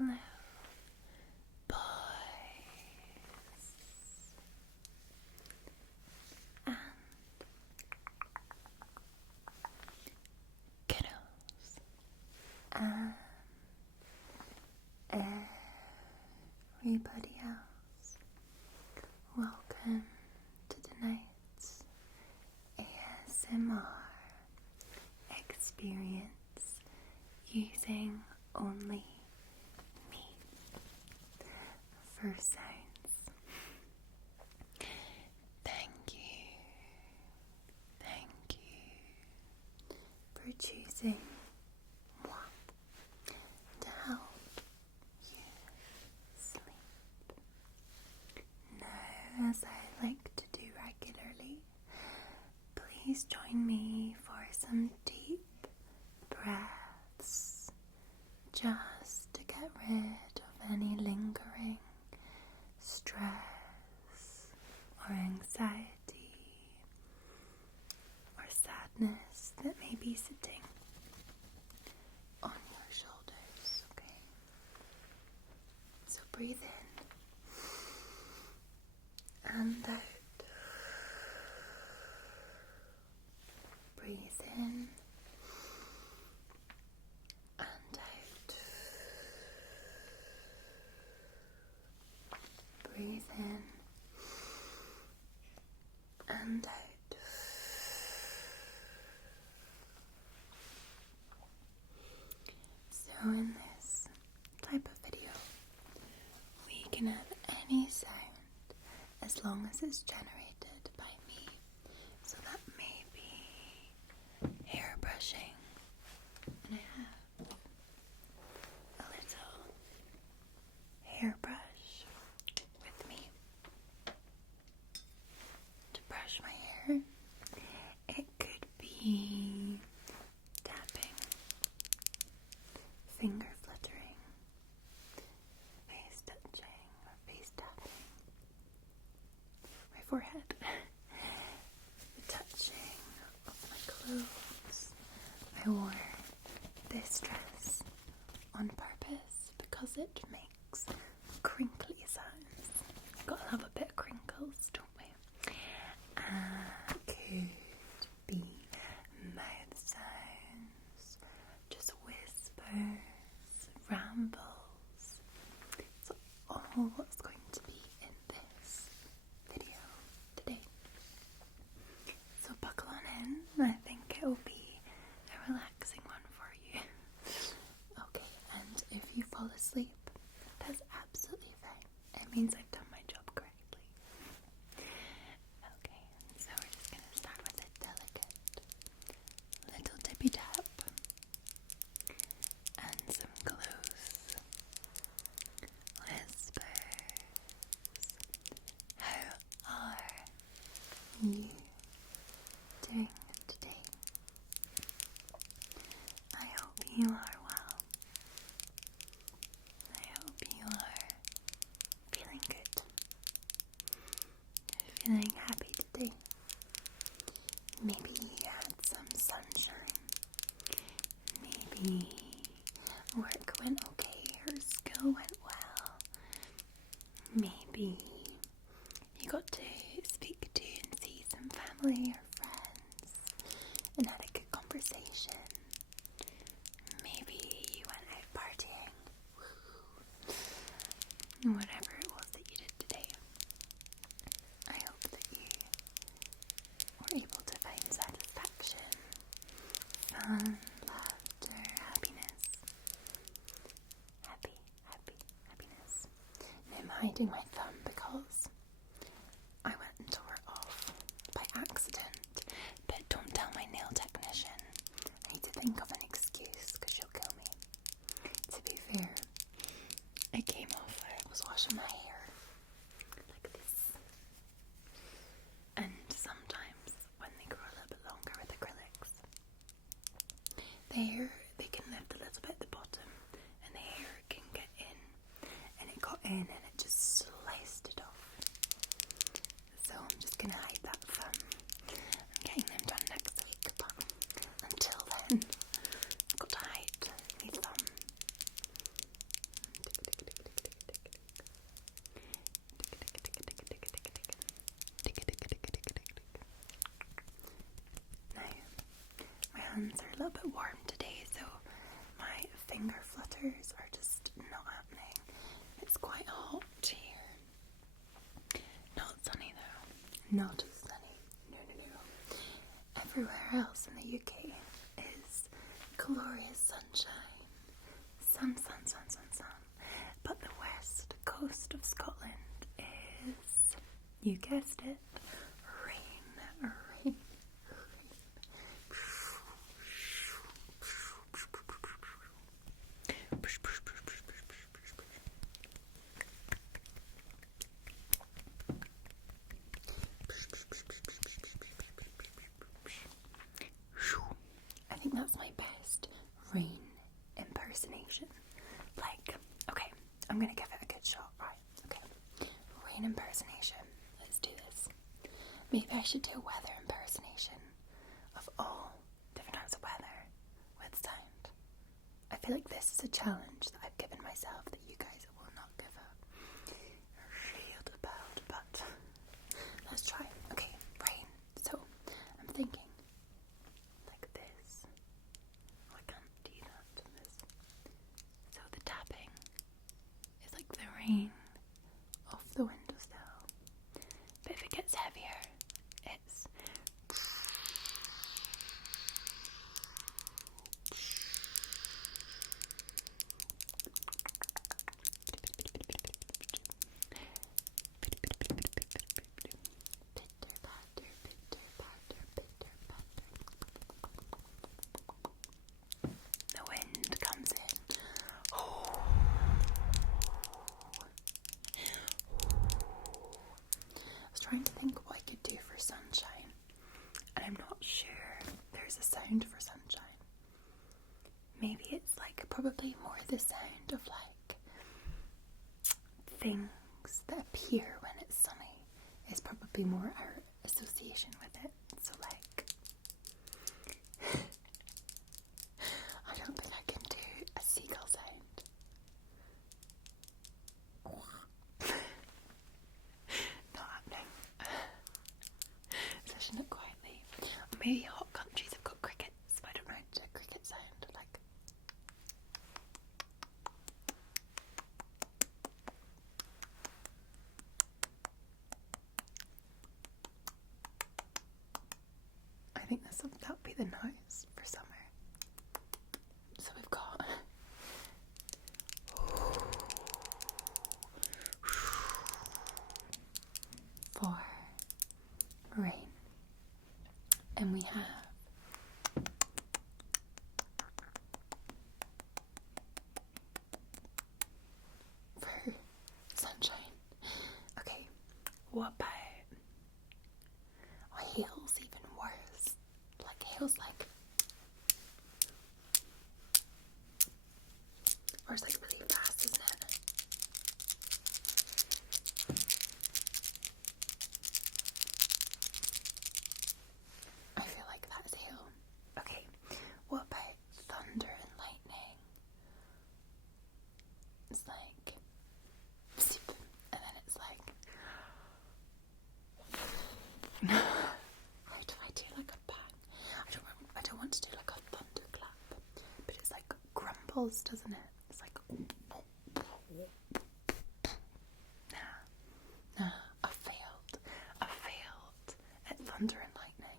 Hello, boys and kiddos and everybody else. Welcome to tonight's ASMR experience using only me for sounds. Thank you for choosing moi to help you sleep. Now, as I like to do regularly, please join me for some deep breaths, just to get rid of any lingering stress or anxiety or sadness that may be sitting on your shoulders, okay? So breathe in and out. Breathe in and out. Breathe in and out. So in this type of video, we can have any sound as long as it's generated by me. So that may be hair brushing, and I have a little hairbrush with me to brush my hair. It could be tapping, finger fluttering, face touching, or face tapping, my forehead, the touching of my clothes. I wore this dress on purpose because it makes crinkly sounds. Gotta have a bit of crinkles, don't we? Could be mouth sounds, just whispers, rambles. It's all what's going to be in this video today. So buckle on in. I think it will be a relaxing one for you. Okay, and if you fall asleep, that's absolutely fine. It means I've done my job correctly. Okay, so we're just going to start with a delicate little tippy tap and some close whispers. How are you doing today? I hope you are well. I hope you are feeling good. Feeling happy today. Maybe you had some sunshine. Maybe work went okay or school went well. Maybe you got to speak to and see some family or friends and had a good conversation. Maybe you went out partying. Woo. Whatever it was that you did today, I hope that you were able to find satisfaction, fun, laughter, happiness. Happiness. And I'm hiding my thumb because I went and tore it off by accident, but don't tell my nail technician. I need to think of an excuse because she'll kill me. To be fair, it came off when I was washing my hair like this. And sometimes when they grow a little bit longer with acrylics, they can lift a little bit at the bottom and the hair can get in, and it got in and it just sliced it off. So I'm just gonna hide that thumb. I'm getting them done next week, but until then I've got to hide my thumb to not as sunny. No, no, no. Everywhere else in the UK is glorious sunshine. Sun, sun, sun, sun, sun. But the west coast of Scotland is, you guessed it, rain, rain, rain. I think that's my best rain impersonation. Like, okay, I'm gonna give it a good shot, right? Okay, rain impersonation. Let's do this. Maybe I should do a weather impersonation of all different types of weather with sound. I feel like this is a challenge that I've given myself that you guys will not give a shit about, but let's try. Okay, rain. So, I'm thinking like this. Oh, I can't do that. This. So the tapping is like the rain off the windowsill. But if it gets heavier, it's pitter patter, pitter patter, pitter patter. The wind comes in. I was trying to think what I could do for sunshine, and I'm not sure there's a sound for sunshine. Maybe it's like probably more the sound of like things that appear when it's sunny is probably more our association with it. So like I don't think I can do a seagull sound. Not happening. Especially not quietly. Or maybe hot countries have got crickets, but I don't know how to do a cricket sound. Like I think that would be the noise for summer. So we've got for rain, and we have for sunshine. Okay, what about hail's even worse? Like hail's like, or it's like really fast, isn't it? I feel like that's hail. Okay, what about thunder and lightning? It's like, and then it's like, how do I do like a bang? I don't want to do like a thunderclap, but it's like grumbles, doesn't it? It's like, nah, I failed at thunder and lightning.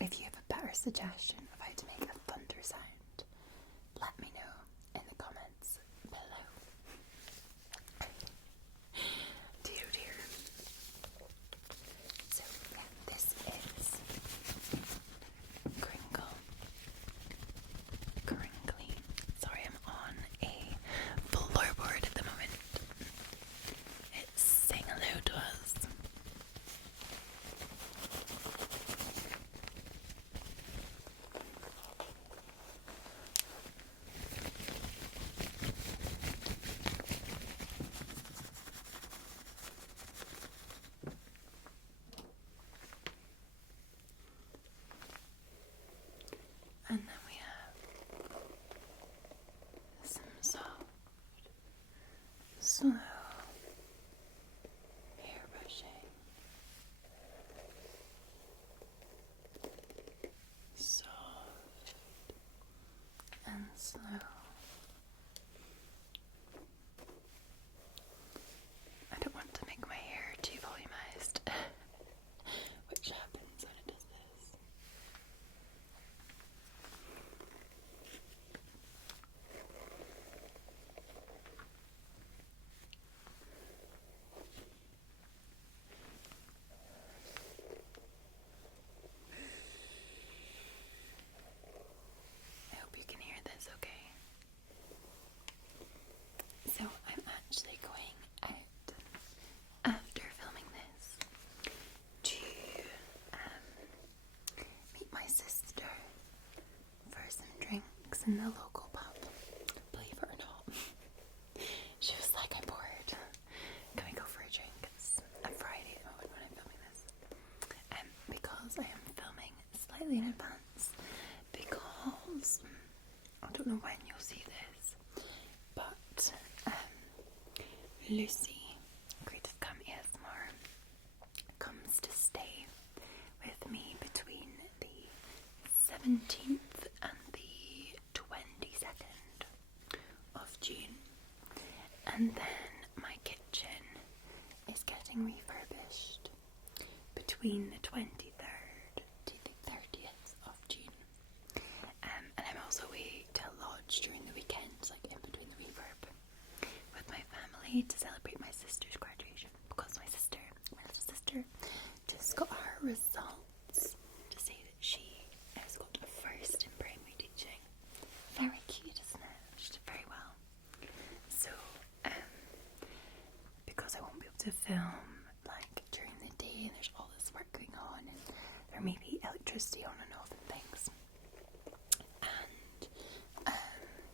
If you have a better suggestion of how to make a thunder sound, let me know in the comments below. Dear, dear. So, yeah, this is Crinkly. Sorry, I'm on a floorboard at the moment. It's saying hello to us. Lucy, Creative Come ASMR, comes to stay with me between the 17th and the 22nd of June. And then my kitchen is getting refurbished between the 23rd to the 30th of June. And I'm also away to lodge during the weekends, like in between the refurb, with my family to celebrate my sister's graduation, because my little sister, just got her results to say that she has got a first in primary teaching. Very cute, isn't it? She did very well. So, because I won't be able to film like during the day and there's all this work going on and there may be electricity on and off and things, and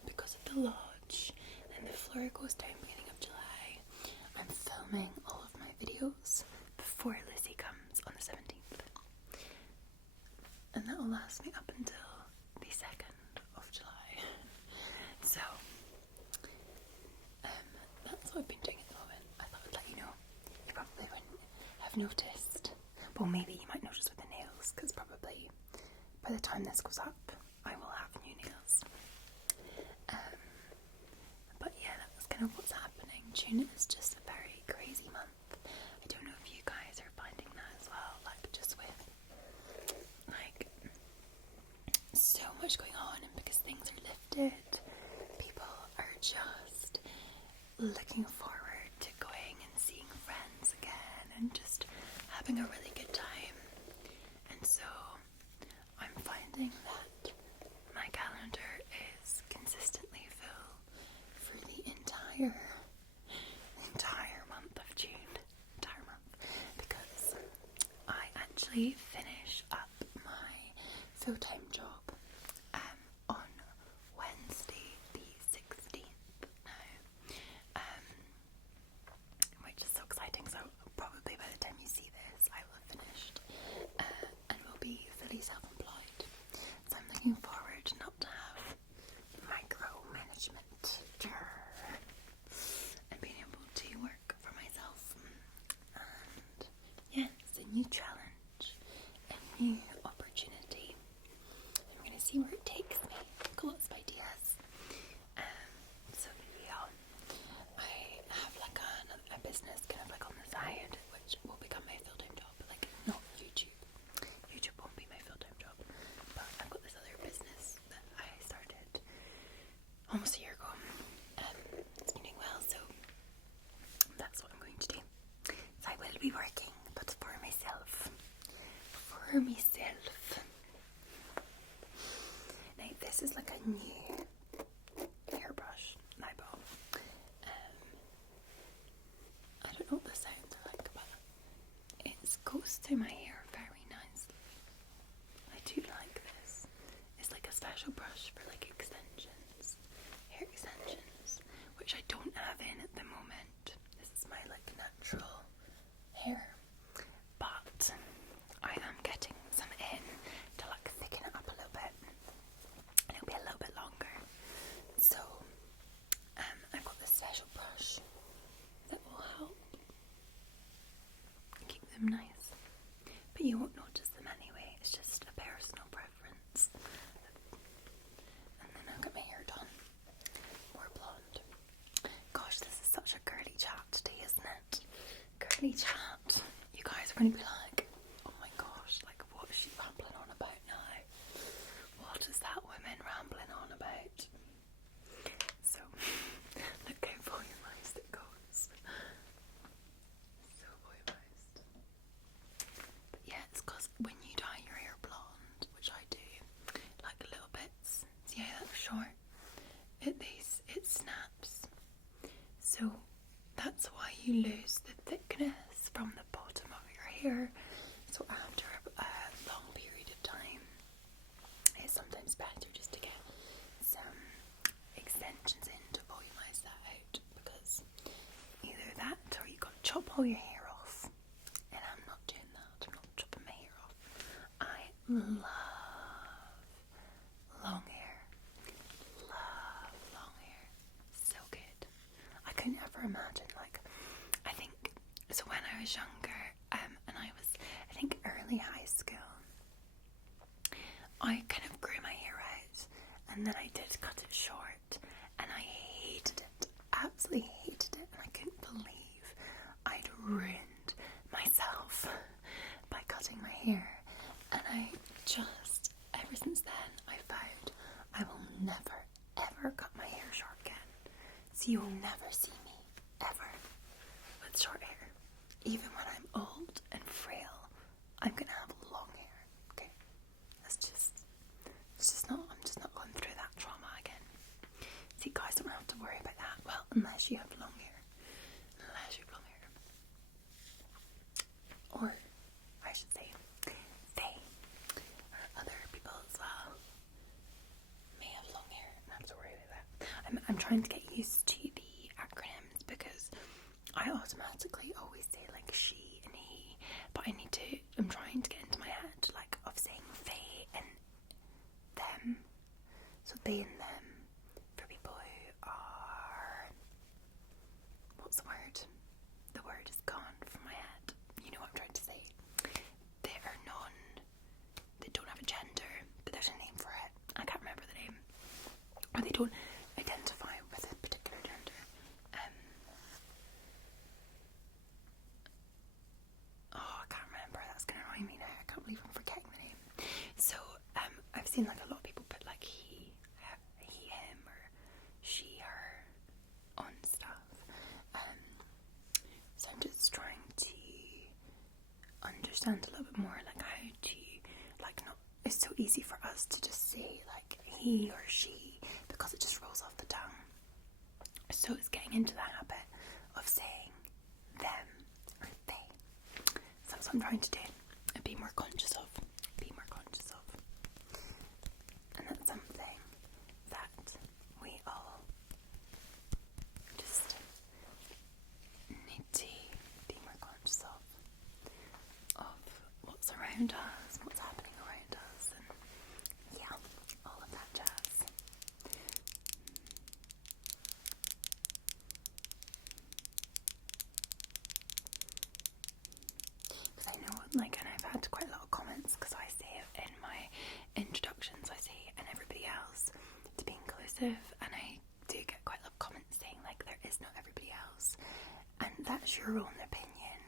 because of the lodge and the floor goes down beginning of July, I'm filming all of my videos before Lucy comes on the 17th, and that will last me up until the 2nd of July. So that's what I've been doing at the moment. I thought I'd let you know. You probably wouldn't have noticed. Well, maybe you might notice with the nails, because probably by the time this goes up, I will have new nails. But yeah, that's kind of what's happening. June is just a very crazy month. I don't know if you guys are finding that as well, like just with like so much going on, and because things are lifted, people are just looking forward to going and seeing friends again and just having a really good time. And so I'm finding that my calendar is consistently full for the entire month of June. Entire month. Because I actually finish up my full-time job on Wednesday the 16th now, which is so exciting. So probably by the time you see this I will have finished and will be fully self-employed. So I'm looking forward not to have micromanagement and being able to work for myself. And yeah, it's a new challenge, a new opportunity. I'm going to see where it takes me. I've got lots of ideas. So yeah, I have like a business kind of like on the side, which will become my full-time job. Like not YouTube. YouTube won't be my full-time job. But I've got this other business that I started almost a year ago. It's been doing well, so that's what I'm going to do. So I will be working, but for myself. For myself. Now this is like a new hairbrush that I bought. I don't know what the sounds are like, but it goes to my hair very nicely. I do like this. It's like a special brush for like extensions, hair extensions, which I don't have in at the moment. This is my like natural hair, but I am getting some in to like thicken it up a little bit, and it'll be a little bit longer. So I've got this special brush that will help keep them nice, but you won't notice them anyway. It's just a personal preference. And then I'll get my hair done more blonde. Gosh, this is such a girly chat today, isn't it? Girly chat. You guys are going to be like, oh my gosh, like what is she rambling on about now? What is that woman rambling on about? So, look how volumized it goes. So volumized. But yeah, it's because when you dye your hair blonde, which I do, like little bits, see how that's short? It snaps. So that's why you lose the thickness from the bottom of your hair. So after a long period of time, it's sometimes better just to get some extensions in to volumize that out, because either that or you got to chop all your hair off, and I'm not doing that. I'm not chopping my hair off. I love long hair. Love long hair. So good. I couldn't ever imagine like So when I was younger, and I was, I think, early high school, I kind of grew my hair out, and then I did cut it short, and I hated it, absolutely hated it, and I couldn't believe I'd ruined myself by cutting my hair. And I just, ever since then, I found I will never, ever cut my hair short again. So you will never see me, ever, with short hair. Even when I'm old and frail, I'm gonna have long hair, okay? I'm just not going through that trauma again. See, guys don't have to worry about that. Well, unless you have long hair. Unless you have long hair. Or, I should say, they, or other people as well, may have long hair and have to worry about that. I'm trying to get used to the acronyms because I automatically always say like she and he, but I'm trying to get into my head like of saying they and them. So they and them for people who are, what's the word? The word is gone from my head. You know what I'm trying to say. They don't have a gender, but there's a name for it. I can't remember the name. Or they don't identify with a particular gender. I can't remember. That's going to annoy me now. I can't believe I'm forgetting the name. So, I've seen like a lot of people put like he, him, or she, her on stuff. So I'm just trying to understand a little bit more like how to, like, not, it's so easy for us to just say like he or she because it just rolls off the tongue. So it's getting into the habit of saying them or they. So that's what I'm trying to do and be more conscious of. And that's something that we all just need to be more conscious of what's around us, what's happening around us, and yeah, all of that jazz. Because I know, like, and I've had quite a lot of comments because I say it in my introductions, I say, and everybody else, to be inclusive, and I do get quite a lot of comments saying like there is no everybody else, and that's your own opinion.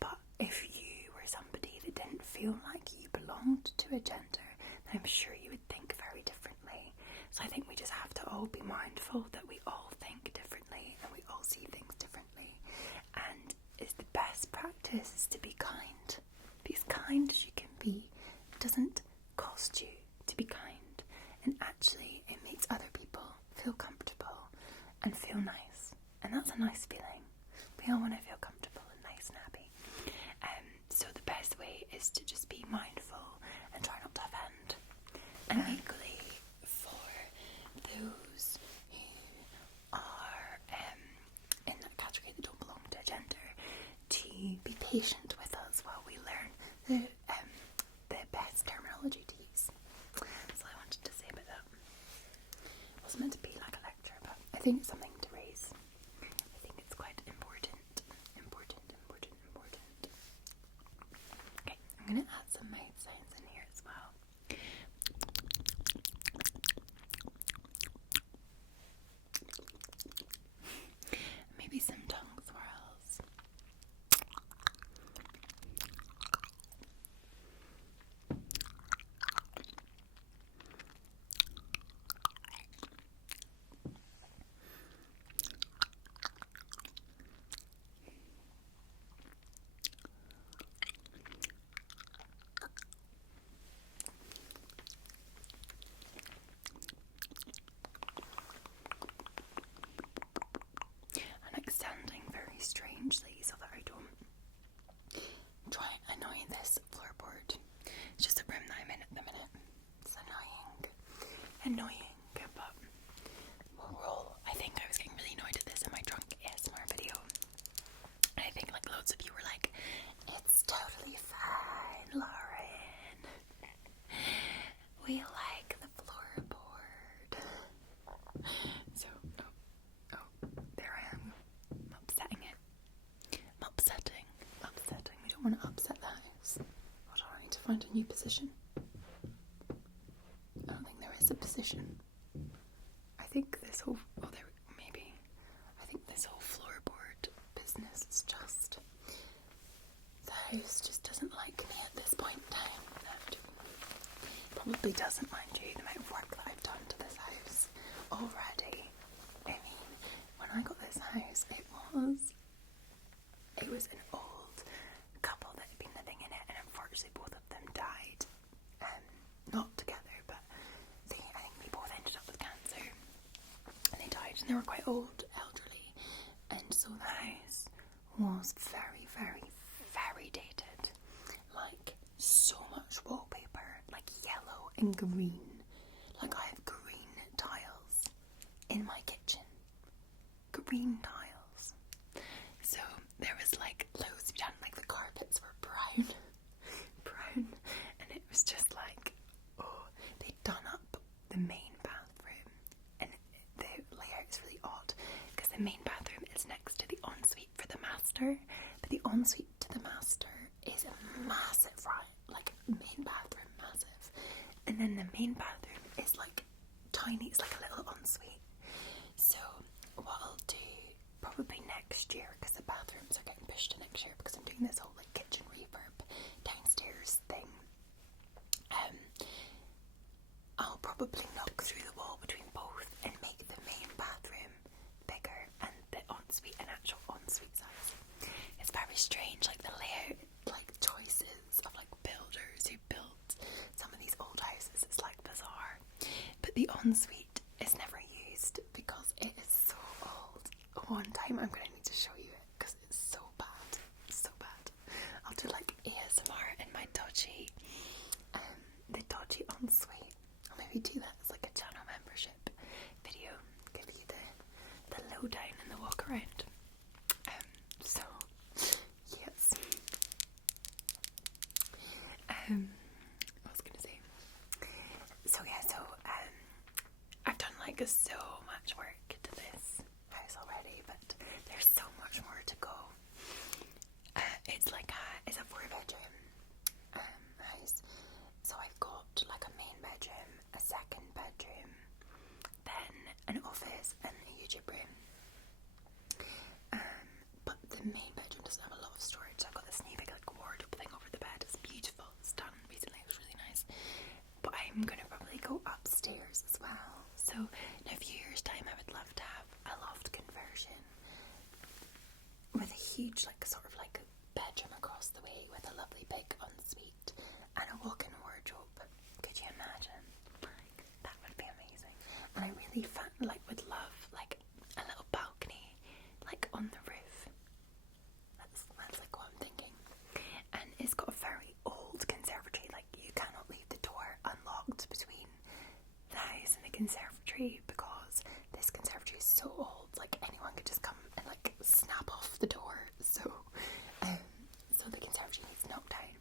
But if you were somebody that didn't feel like you belonged to a gender, then I'm sure you would think very differently. So I think we just have to all be mindful that we all think differently and we all see things differently, and it's the best practice to be kind. Be as kind as you can be. It doesn't cost you to be kind, and actually it makes other people feel comfortable and feel nice, and that's a nice feeling. We all want to feel comfortable and nice and happy. So the best way is to just be mindful and try not to offend. And equally for those who are in that category that don't belong to a gender, to be patient with us while we learn the best terminology to use. That's all I wanted to say about that. It wasn't meant to be like a lecture, but I think it's something to raise. I think it's quite important. Okay, I'm going to add some mouth sounds in here as well. Maybe some tongue swirls. I'm like standing very strangely so that I don't try and annoy this floorboard. It's just the room that I'm in at the minute. It's annoying, but we'll roll. I think I was getting really annoyed at this in my drunk ASMR video, and I think like loads of you were like, it's totally fine, Lauren. We like the floorboard. So, oh, there I am. I'm upsetting it. I'm upsetting find a new position. I don't think there is a position. I think this whole, I think this whole floorboard business is just, the house just doesn't like me at this point in time. It probably doesn't, mind you, the amount of work that I've done to this house already. I mean, when I got this house, it was an old couple that had been living in it, and unfortunately both of them died. Not together, but I think they both ended up with cancer, and they died, and they were quite old, elderly, and so the house was very, very, very dated. Like, so much wallpaper, like yellow and green. Like, I have green tiles in my kitchen. Green tiles. So there was like loads of done, like the carpets were brown, and it was just like, oh, they'd done up the main bathroom, and the layout is really odd because the main bathroom is next to the ensuite for the master, but the ensuite to the master is a massive, right? Like, main bathroom massive, and then the main bathroom is like tiny. It's like a little ensuite. So what I'll do probably next year, because the bathrooms are getting pushed to next year because I'm doing this whole like kitchen refurb downstairs thing, I'll probably knock through the wall between both and make the main bathroom bigger and the ensuite an actual ensuite size. It's very strange, like the layout, like choices of like builders who built some of these old houses. It's like bizarre, but the ensuite is never used because it is so old. One time I'm going to need to show you it because it's so bad, so bad. I'll do like ASMR in my dodgy, the dodgy ensuite. I'll maybe do that as like a channel membership video, give you the lowdown and the walk around. So yes. What was I going to say? So yeah, I've done like so much work to this house already, but there's so much more to go. It's a 4-bedroom house, so I've got like a main bedroom, a second bedroom, then an office and a YouTube room. But the main bedroom doesn't have a lot of storage, so I've got this new big like wardrobe thing over the bed. It's beautiful. It's done recently. It was really nice. But I'm gonna probably go upstairs as well. So in a few years' time, I would love to have a loft conversion with a huge, like, sort of like bedroom across the way with a lovely big ensuite and a walk-in wardrobe. Could you imagine? Like, that would be amazing. And I really would love like a little balcony, like on the roof. That's like what I'm thinking. And it's got a very old conservatory. Like, you cannot leave the door unlocked between the house and the conservatory because this conservatory is so old, like anyone could just come and like snap off the door. So the conservatory needs knocked down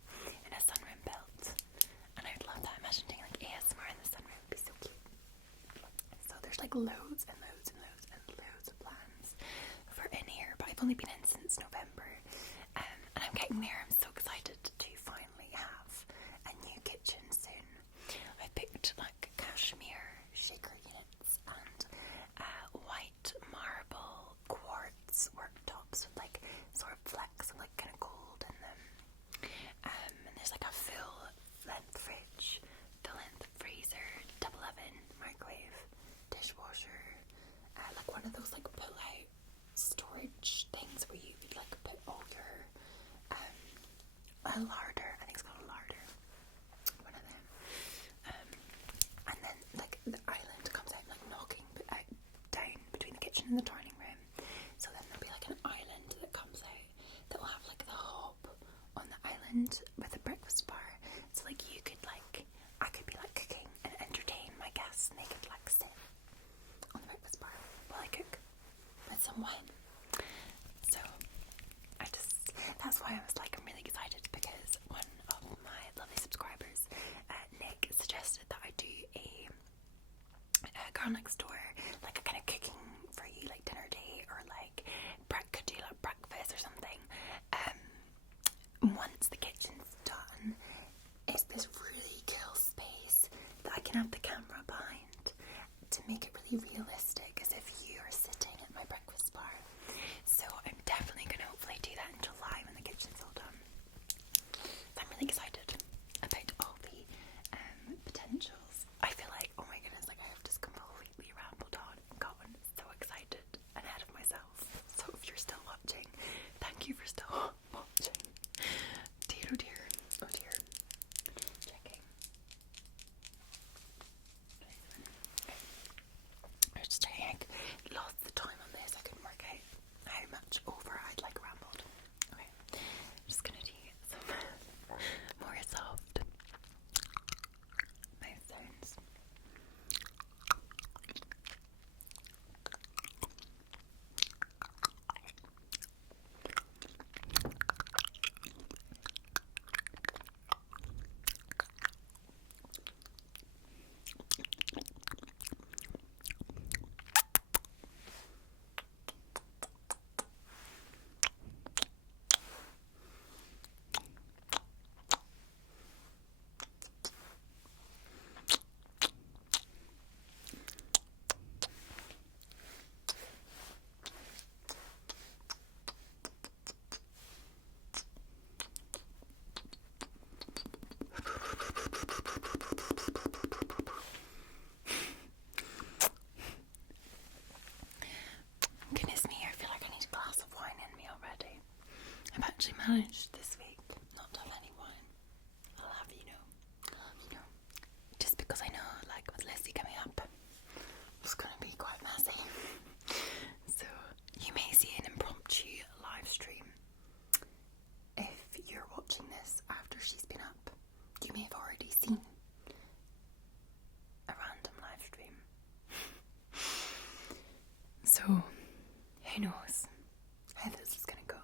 and a sunroom built, and I would love that. Imagine doing like ASMR in the sunroom. It'd be so cute. So there's like loads and loads and loads and loads of plans for in here, but I've only been in since November, and I'm getting there. I'm so excited to finally have a new kitchen soon. I picked like cashmere shaker units and white marble quartz worktops with like sort of flecks of like kind of gold in them. And there's like a full length fridge, full length freezer, double oven, microwave, dishwasher, like one of those like pull out storage things where you would like put all your a larder. I think it's called a larder. One of them. And then like the island comes out like knocking out down between the kitchen and the dining room. So then there'll be like an island that comes out that will have like the hob on the island with a breakfast bar. So like you could like, I could be like cooking and entertain my guests, and they could like sit on the breakfast bar while I cook with some wine. So that's why I was like, I'm really excited, because one of my lovely subscribers, Nick, suggested that I do a Girl Next Door, like a kind of cooking for you, like dinner date, or like could do like breakfast or something. Once the kitchen's done, it's managed this week not to have any wine. I'll have you know. Just because I know, like, with Lizzie coming up, it's going to be quite messy. So you may see an impromptu live stream. If you're watching this after she's been up, you may have already seen a random live stream. So who knows how this is going to go.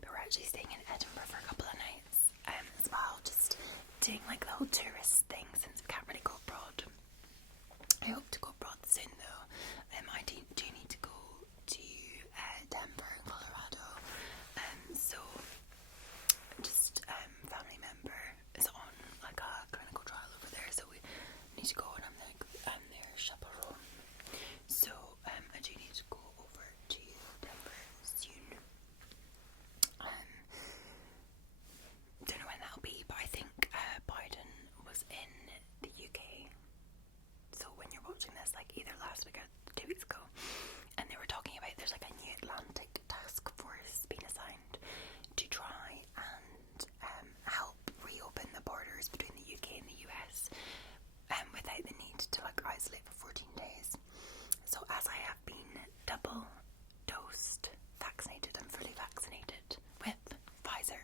But we're actually staying in Edinburgh for a couple of nights as well, just doing like the whole tourist thing since we can't really go abroad. I hope to go abroad soon though. I do need to go to Denver in Colorado. So just family member is on like a clinical trial over there, so we need to go, and I'm their chaperone. So I do need to go over to Denver soon. Don't know when that'll be, but I think Biden was in the UK. So when you're watching this, like either last week or 2 weeks ago, and they were talking about there's like a new Atlantic task force being assigned to try and help reopen the borders between the UK and the US without the need to like isolate for 14 days. So as I have been double dosed, vaccinated and fully vaccinated with Pfizer,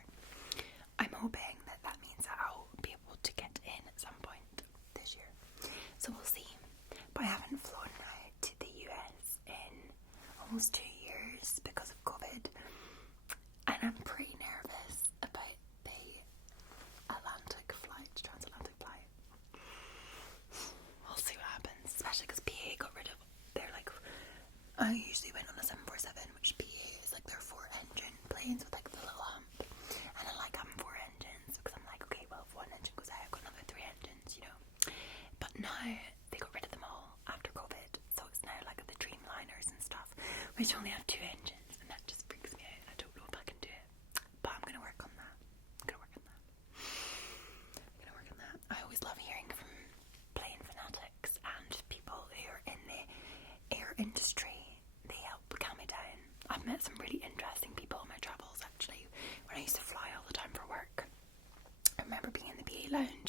I'm hoping that means that I'll be able to get in at some point this year. So we'll see. But I haven't flown to the US in almost 2 years because of COVID, and I'm pretty nervous about the transatlantic flight. We'll see what happens, especially because PA got rid of I usually went on a 747, which PA is like their 4-engine planes with like the little hump, and I like having 4 engines because I'm like, okay, well if one engine goes out, I've got another 3 engines, you know. But now they got rid of them all after COVID, so it's now like the Dreamliners and stuff, which only have 2 engines, and that just freaks me out. I don't know if I can do it, but I'm gonna work on that. I always love hearing from plane fanatics and people who are in the air industry. They help calm me down. I've met some really interesting people on my travels actually when I used to fly all the time for work. I remember being in the BA lounge